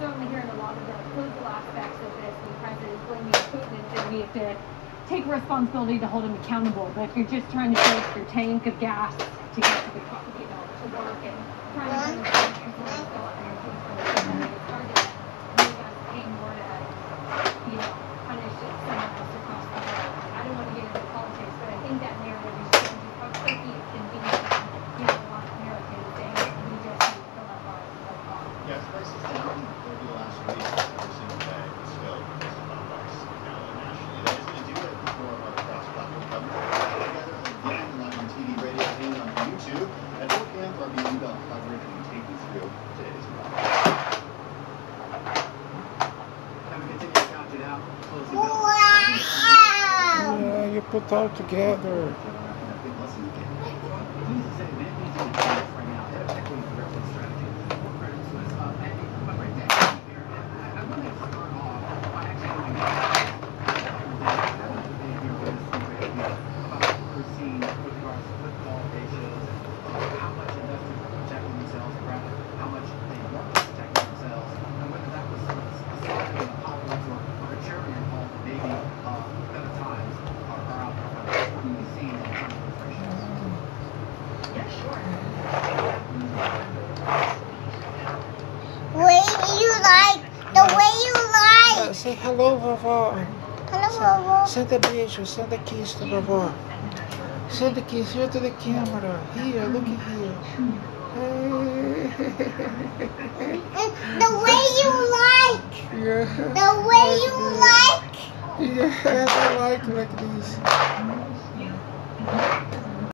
certainly hearing a lot of the political aspects of this. The president is blaming Putin and saying we have to take responsibility to hold him accountable. But if you're just trying to fill up your tank of gas to get to the, to work and trying to it's hard to make us pay more to, punish someone else across the world. I don't want to get into politics, but I think that narrative is just how tricky it can be. A lot of Americans saying we just need to fill up our costs. Gas prices down over the last week every single day, but still it's $1 now nationally. That is going to do it for our cross-platform coverage. Together again, live on TV, radio, and on YouTube. At 4 p.m. for our BB Belt coverage, and we take you through today's event. And we continue to count it out. Yeah, you put all together. Say hello, vovó. Hello, vovó. Send a beijo, send a kiss to vovó. Send a kiss here to the camera. Here, look at here. The way you like. Yeah. The way you like. Yeah, I like this.